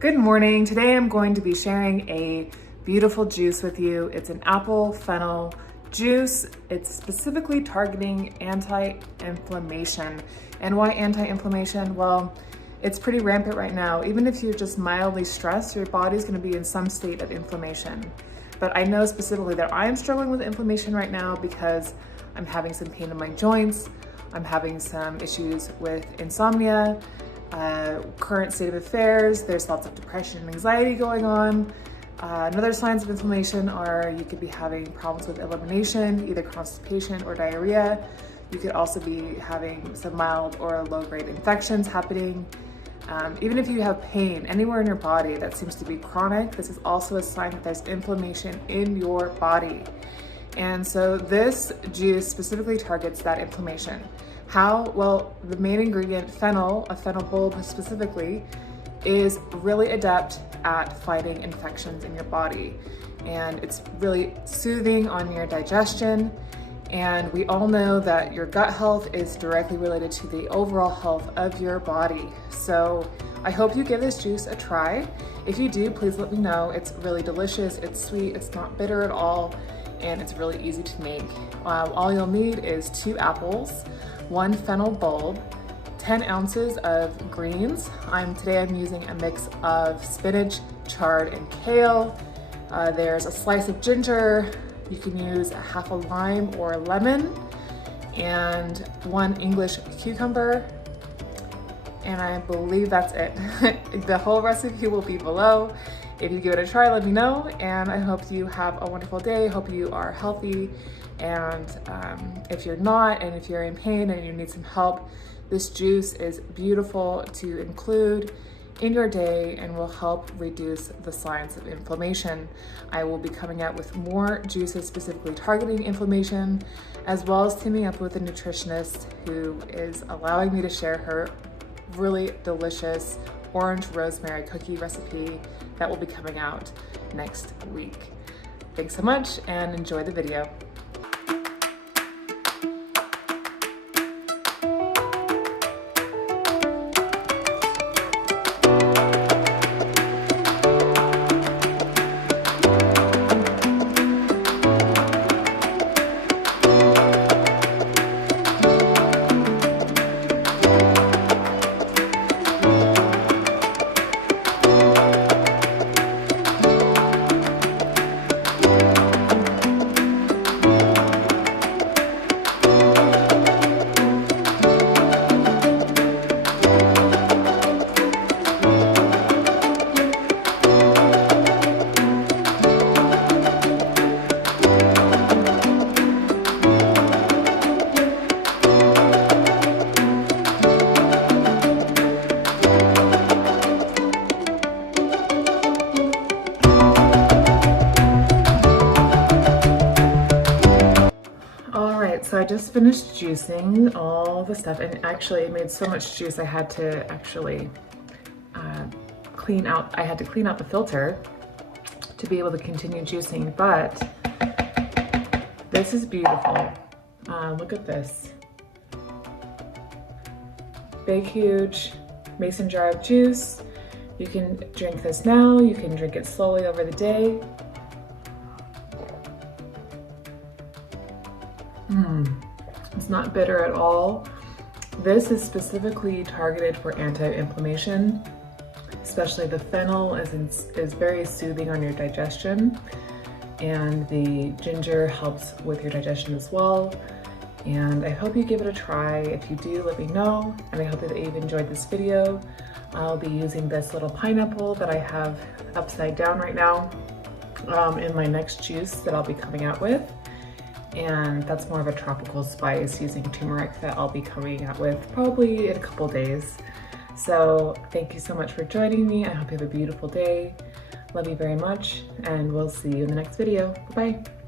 Good morning. Today I'm going to be sharing a beautiful juice with you. It's an apple fennel juice. It's specifically targeting anti-inflammation. And why anti-inflammation? Well, it's pretty rampant right now. Even if you're just mildly stressed, your body's going to be in some state of inflammation. But I know specifically that I'm struggling with inflammation right now because I'm having some pain in my joints. I'm having some issues with insomnia. Current state of affairs, there's lots of depression and anxiety going on. Another signs of inflammation are you could be having problems with elimination, either constipation or diarrhea. You could also be having some mild or low-grade infections happening. Even if you have pain anywhere in your body that seems to be chronic, this is also a sign that there's inflammation in your body. And so this juice specifically targets that inflammation. How? Well, the main ingredient, fennel, a fennel bulb specifically, is really adept at fighting infections in your body. And it's really soothing on your digestion. And we all know that your gut health is directly related to the overall health of your body. So I hope you give this juice a try. If you do, please let me know. It's really delicious, it's sweet, it's not bitter at all, and it's really easy to make. All you'll need is 2 apples, 1 fennel bulb, 10 ounces of greens. Today I'm using a mix of spinach, chard, and kale. There's a slice of ginger. You can use a half a lime or a lemon, and 1 English cucumber. And I believe that's it. The whole recipe will be below. If you give it a try, let me know. And I hope you have a wonderful day. Hope you are healthy. And if you're not, and if you're in pain and you need some help, this juice is beautiful to include in your day and will help reduce the signs of inflammation. I will be coming out with more juices specifically targeting inflammation, as well as teaming up with a nutritionist who is allowing me to share her really delicious orange rosemary cookie recipe that will be coming out next week. Thanks so much and enjoy the video. So I just finished juicing all the stuff, and actually it made so much juice I had to actually clean out the filter to be able to continue juicing, but this is beautiful. Look at this. Big, huge mason jar of juice. You can drink this now, you can drink it slowly over the day. It's not bitter at all. This is specifically targeted for anti-inflammation, especially the fennel is very soothing on your digestion, and the ginger helps with your digestion as well. And I hope you give it a try. If you do, let me know, and I hope that you've enjoyed this video. I'll be using this little pineapple that I have upside down right now in my next juice that I'll be coming out with. And that's more of a tropical spice using turmeric that I'll be coming out with probably in a couple days. So thank you so much for joining me. I hope you have a beautiful day. Love you very much, and we'll see you in the next video. Bye-bye.